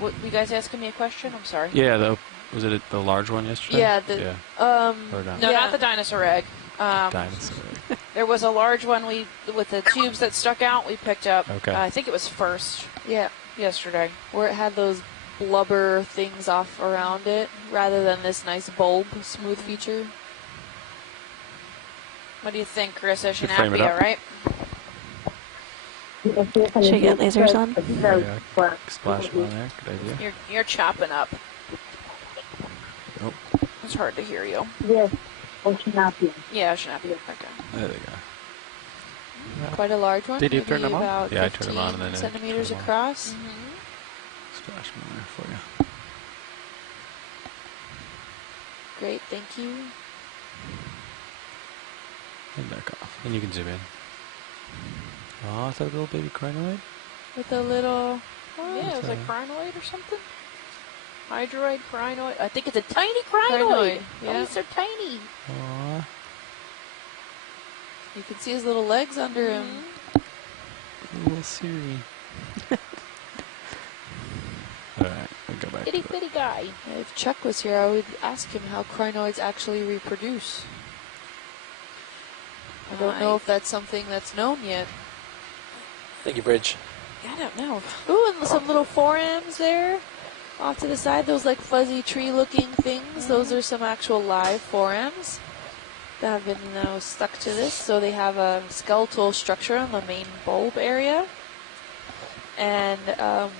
What, you guys asking me a question? I'm sorry. Yeah, was it the large one yesterday? Yeah. Or not? No, not the dinosaur egg. Dinosaur egg. There was a large one with the tubes that stuck out. We picked up. Okay. I think it was first. Yeah. Yesterday. Where it had those blubber things off around it, rather than this nice bulb smooth feature. What do you think, Chris? I should frame it Apia, up. right? Should we get lasers on? Yeah, splash them on there. Good idea. You're chopping up. Nope. It's hard to hear you. Yes, Oceanapia. Yeah, Oceanapia. Okay. There they go. Quite a large one. Did you maybe turn them on? about Yeah, I turned them on and then 15 I centimeters turned them across. Splash them on there for you. Great, thank you. And back off. And you can zoom in. Oh, is that a little baby crinoid? With a little... Yeah, it was like crinoid or something. Hydroid, crinoid. I think it's a tiny crinoid. Yeah. These are tiny. Aw. You can see his little legs under him. Little Siri. Alright, we'll go back. Itty bitty guy. If Chuck was here, I would ask him how crinoids actually reproduce. I don't know if that's something that's known yet. Thank you, Bridge. I don't know. Ooh, and some little forams there off to the side. Those like fuzzy tree-looking things. Those are some actual live forams that have been stuck to this. So they have a skeletal structure on the main bulb area. And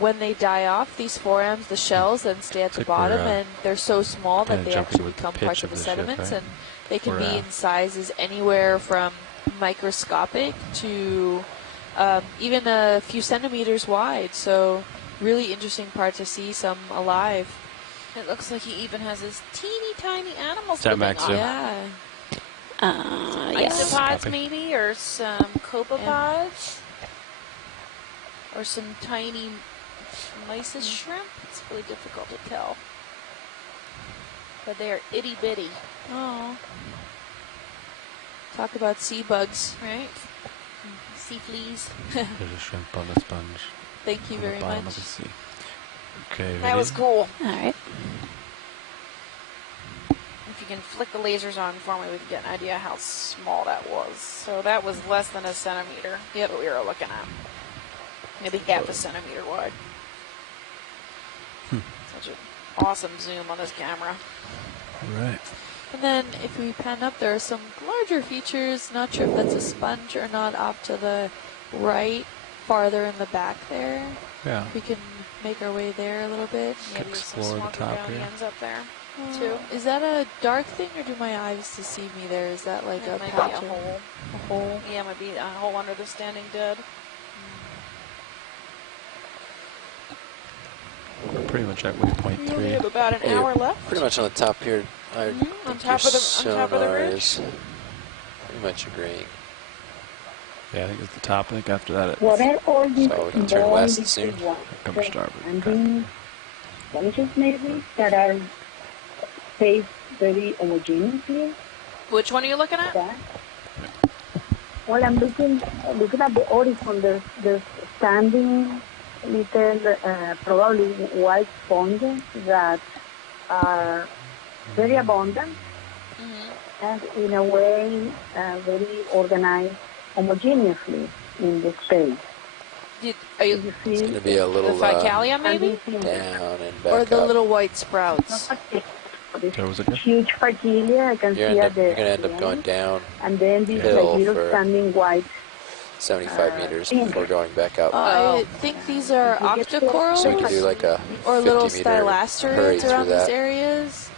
when they die off, these forams, the shells, then stay at the bottom, and they're so small that they actually become parts of the sediments, and they can be in sizes anywhere from microscopic to even a few centimeters wide. So really interesting part to see some alive. It looks like he even has this teeny tiny animals. That Max zoom? Yeah. Yes. Isopods maybe, or some copepods. Or some tiny mysis shrimp. It's really difficult to tell. But they are itty bitty. Oh. Talk about sea bugs. Right? Sea fleas. There's a shrimp on the sponge. Thank you on very the bottom much. Of the sea. Okay, That ready? was cool. Alright. If you can flick the lasers on for me, we can get an idea how small that was. So that was less than a centimeter. Yep, what we were looking at. Maybe half a centimeter wide. Such an awesome zoom on this camera. Right. And then if we pan up, there are some larger features. Not sure if that's a sponge or not, off to the right, farther in the back there. Yeah. We can make our way there a little bit. Maybe Explore some the smoky top here. brownians up there, too. Is that a dark thing, or do my eyes deceive me there? Is that like It a might patch be a of- hole. A hole? Yeah, it might be a hole under the standing dead. We're pretty much at waypoint We only 3. have about an Hey, hour left. Pretty much on the top here. I On think top your of the ridge. is pretty much agreeing. Yeah, I think it's the top. I think after that, What are all these So we can turn west soon. Come starboard. And Okay. these bunches maybe that are spaced very homogeneously? Which one are you looking at? That? Well, I'm looking at the horizon. There's standing little, probably white sponges that are very abundant and in a way very organized homogeneously in the space. Are you You see It's going to be a the little Ficalia, maybe? down and back Or the up. little white sprouts? There was a good. huge Ficalia I can You're see going at the to end up end. going down And then these hill like little for standing white. 75 meters before going back up. I think these are If you get to- octocorals So we can do like a or little 50-meter hurry stylasterids through around these that. areas.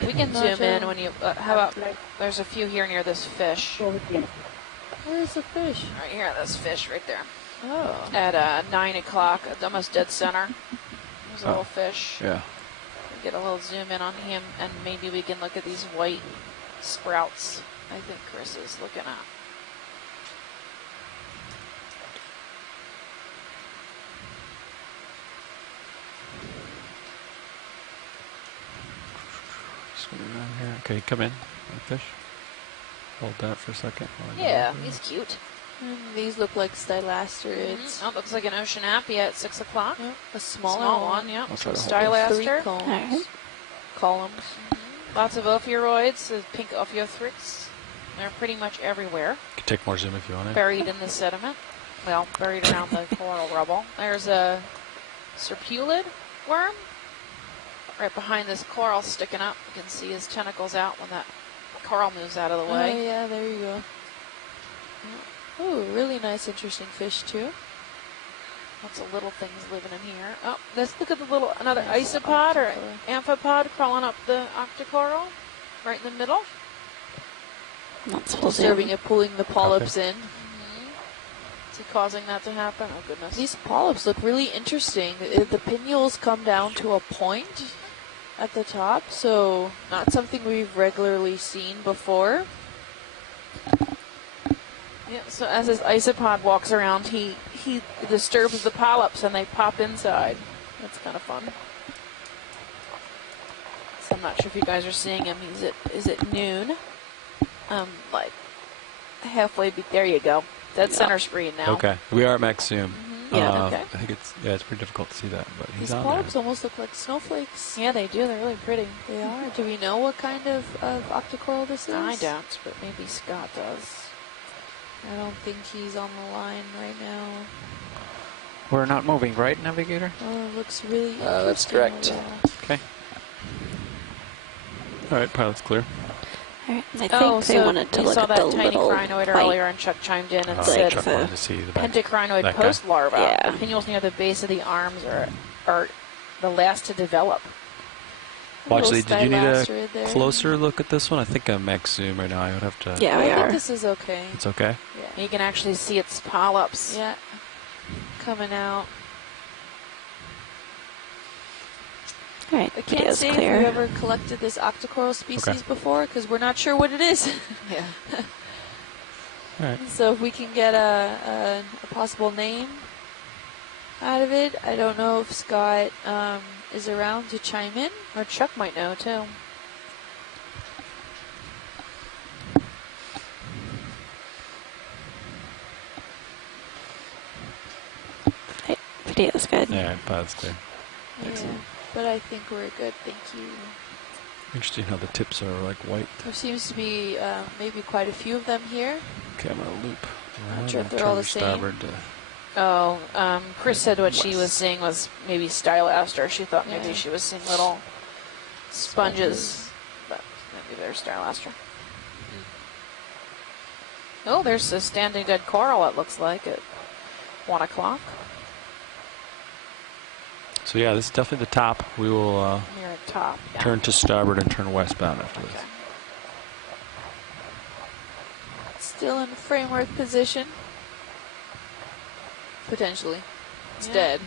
We can Not zoom sure. in when you. How about? There's a few here near this fish. Where's the fish? Right here, this fish right there. Oh. At 9 o'clock, at almost dead center. There's a Oh. little fish. Yeah. Get a little zoom in on him, and maybe we can look at these white sprouts. I think Chris is looking at. Swing around here. Okay, come in. Fish. Hold that for a second. while I go Yeah, over. he's cute. These look like stylasterids. Oh, looks like an oceanapia at 6 o'clock. Yep, a smaller Small one. one, yeah. I'll try to hold Three Stylaster. cones. Alright. Columns. Lots of ophiuroids, pink ophiothrix. They're pretty much everywhere. You can take more zoom if you want to. Buried in the sediment. Well, buried around the coral rubble. There's a serpulid worm right behind this coral sticking up. You can see his tentacles out when that coral moves out of the way. Oh, yeah, there you go. Oh, really nice, interesting fish, too. Lots of little things living in here. Oh, let's look at the little, another isopod or amphipod crawling up the octocoral right in the middle. That's full Disturbing zoom. it, pulling the polyps in. Is he causing that to happen? Oh, goodness. These polyps look really interesting. The pinnules come down to a point at the top, so not something we've regularly seen before. Yeah, so as this isopod walks around, he disturbs the polyps and they pop inside. That's kind of fun. So I'm not sure if you guys are seeing him. Is it noon? Like halfway. There you go. That's center screen now. Okay, we are at max zoom. Yeah. Okay. I think it's pretty difficult to see that, but he's These on polyps there. almost look like snowflakes. Yeah, they do. They're really pretty. They are. Do we know what kind of octocoral this is? I don't, but maybe Scott does. I don't think he's on the line right now. We're not moving, right, Navigator? Oh, it looks really interesting. That's correct. Okay. All right, pilot's clear. All right, I think they wanted to look saw at that the tiny little crinoid earlier, and Chuck chimed in and said Chuck wanted to see the back. pentacrinoid that guy. post larva. Yeah. The pinnules near the base of the arms are the last to develop. Well, actually, Little did you need a stylastrid there. closer look at this one? I think I'm max zoom right now. I would have to. Yeah, we I think are. this is okay. It's okay. Yeah. You can actually see its polyps. Yeah. Coming out. All right, I can't video's say clear. if we've ever collected this octocoral species before because we're not sure what it is. Yeah. All right. So if we can get a possible name out of it, I don't know if Scott is around to chime in. Or Chuck might know, too. Hey, video's good. All right, pilot's clear. Yeah, Excellent. but I think we're good, thank you. Interesting how the tips are like white. There seems to be maybe quite a few of them here. Okay, I'm gonna loop. Not sure if Turn they're all the to same. starboard to- Chris said what she was seeing was maybe stylaster. She thought maybe Yeah. she was seeing little sponges, but maybe they're stylaster. Oh, there's a standing dead coral, it looks like, at 1 o'clock. So yeah, this is definitely the top. We will Near at top. Yeah. turn to starboard and turn westbound after this. Okay. Still in framework position. Potentially. It's Yeah. dead.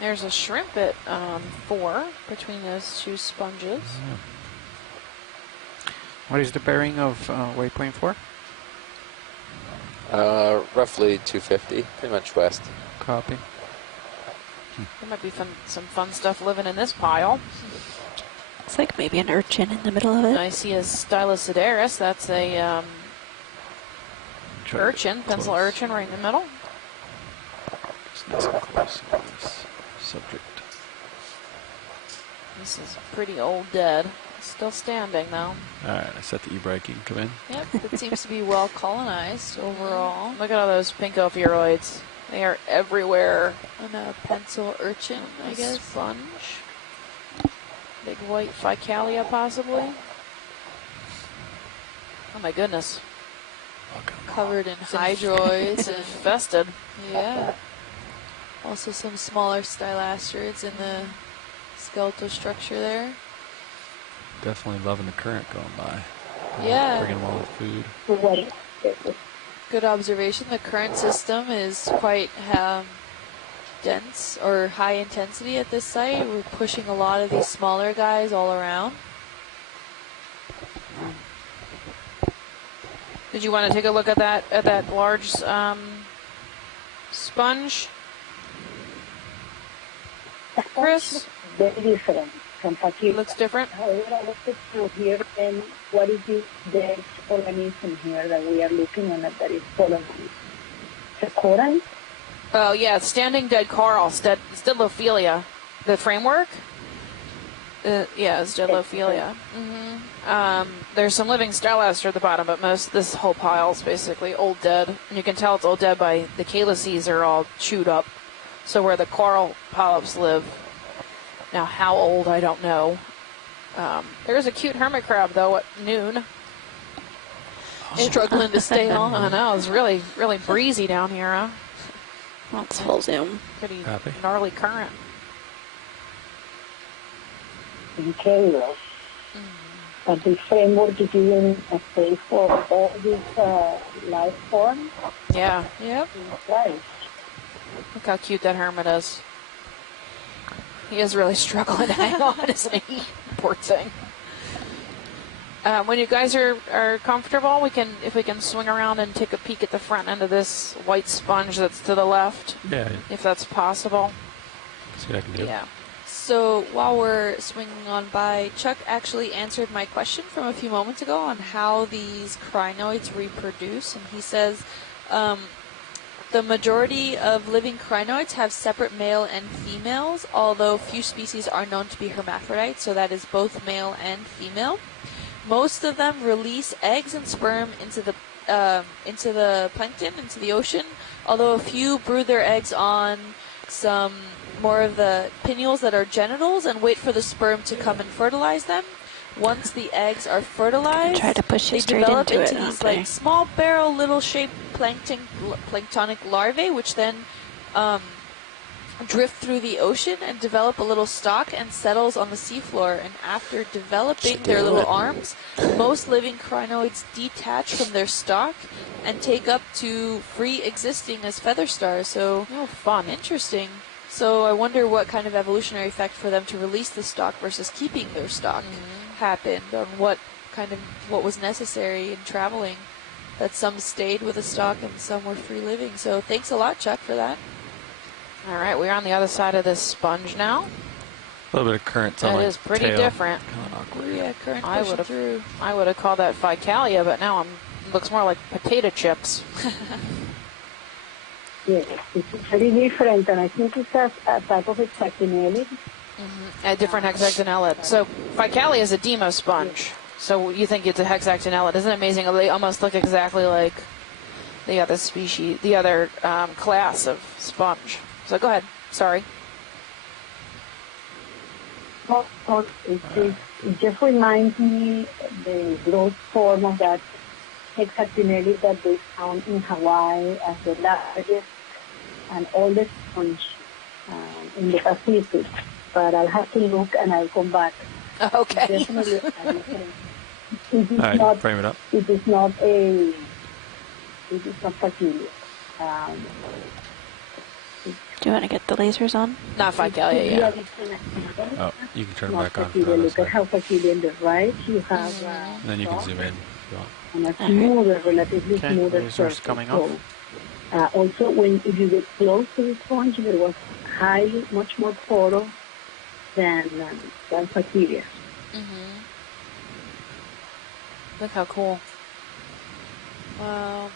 There's a shrimp at 4 between those two sponges. What is the bearing of waypoint 4? Roughly 250, pretty much west. Copy. There might be some fun stuff living in this pile. Looks like maybe an urchin in the middle of it. I see a Stylosidaris. That's a Try to urchin, get pencil close. urchin right in the middle. Just nice and close on this subject. This is pretty old dead. Still standing though. All right, I set the e-brake. You can come in. Yep, it seems to be well colonized overall. Look at all those pinkopheroids. They are everywhere. And a pencil urchin, I A guess. sponge. Big white Ficalia possibly. Oh my goodness. Covered in hydroids and Infested. yeah. Also some smaller stylastrids in the skeletal structure there. Definitely loving the current going by. Yeah. Bringing them all the food. Good observation. The current system is quite dense or high intensity at this site. We're pushing a lot of these smaller guys all around. Did you want to take a look at that large sponge, Chris? Very different from It Fakir. looks different. However, I looked through here, and what is this dead organism here that we are looking at that is colony? It's a coral? Oh yeah, standing dead coral, Stidlophilia. The framework? Yeah, it's Gelophilia. There's some living stylaster at the bottom, but this whole pile is basically old dead. And you can tell it's old dead by the calyces are all chewed up. So where the coral polyps live. Now, how old, I don't know. There's a cute hermit crab, though, at noon. Struggling to stay on. I know, it's really, really breezy down here, huh? That's full zoom. Pretty gnarly current. Okay, but the framework is even a space for all these life forms. Yeah. Yep. Right. Look how cute that hermit is. He is really struggling to hang on, isn't he? Poor thing. When you guys are comfortable, if we can swing around and take a peek at the front end of this white sponge that's to the left. Yeah. If that's possible. See what I can do. Yeah. So while we're swinging on by, Chuck actually answered my question from a few moments ago on how these crinoids reproduce, and he says the majority of living crinoids have separate male and females, although few species are known to be hermaphrodites, so that is both male and female. Most of them release eggs and sperm into the plankton, into the ocean, although a few brood their eggs on some more of the pinnules that are genitals and wait for the sperm to come and fertilize them. Once the eggs are fertilized, Try to push they it straight develop into into it, these don't like small barrel little shaped planktonic larvae, which then drift through the ocean and develop a little stalk and settles on the seafloor. And after developing their little arms, most living crinoids detach from their stalk and take up to free existing as feather stars. So fun. Interesting. So I wonder what kind of evolutionary effect for them to release the stalk versus keeping their stalk happened, on what was necessary in traveling, that some stayed with a stalk and some were free living. So thanks a lot, Chuck, for that. All right, we're on the other side of this sponge now. A little bit of current. That is pretty different. Kind of awkward. Yeah, current pushing through. I would have called that Ficalia, but now it looks more like potato chips. Yes, it's very different, and I think it's a type of hexactinellid. A different hexactinellid. So Ficalia is a demo sponge. So you think it's a hexactinellid. Isn't it amazing? They almost look exactly like the other species, the other class of sponge. So go ahead. Sorry. It just reminds me the growth form of that hexactinellid that they found in Hawaii as the largest and oldest sponge in the Pacific. But I'll have to look and I'll come back. Okay. Definitely a difference. It is All right, not, frame it up. It is not Ficalia. Do you want to get the lasers on? Not Ficalia, yeah. Oh, you can turn it Not back on. Ficalia. Look at how Ficalia on the right you have. And then you can zoom in if you want. And a smoother, relatively smoother lasers surface. coming off. Also, if you get close to the sponge, there was much more photo than Ficalia. Look how cool. Wow.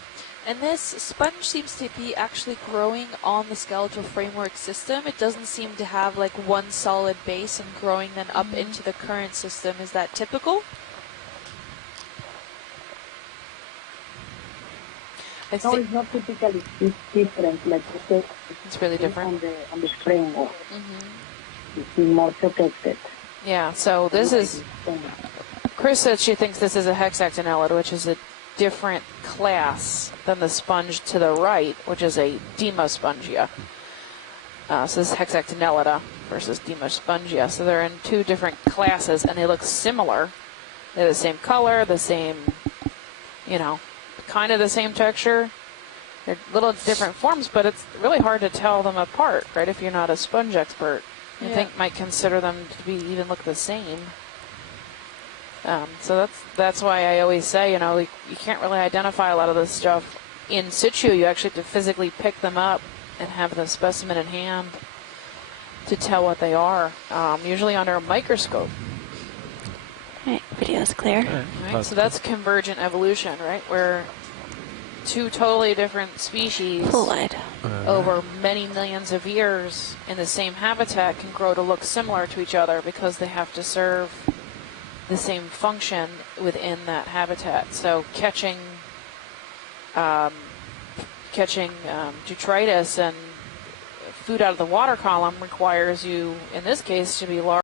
And this sponge seems to be actually growing on the skeletal framework system. It doesn't seem to have like one solid base and growing then up into the current system. Is that typical? No, it's not typical. It's different. Like you said, it's really different on the framework. It's more protected. Yeah. So this is. Chris said she thinks this is a hexactinellid, which is a different class than the sponge to the right, which is a Demospongia. So this is hexactinellida versus Demospongia. So they're in two different classes, and they look similar. They're the same color, the same, kind of the same texture. They're little different forms, but it's really hard to tell them apart, right, if you're not a sponge expert. You think might consider them to be even look the same. So that's why I always say, you can't really identify a lot of this stuff in situ. You actually have to physically pick them up and have the specimen in hand to tell what they are, usually under a microscope. All right, video's clear. Right, so that's convergent evolution, right? Where two totally different species over many millions of years in the same habitat can grow to look similar to each other because they have to serve the same function within that habitat. So catching detritus and food out of the water column requires you, in this case, to be large.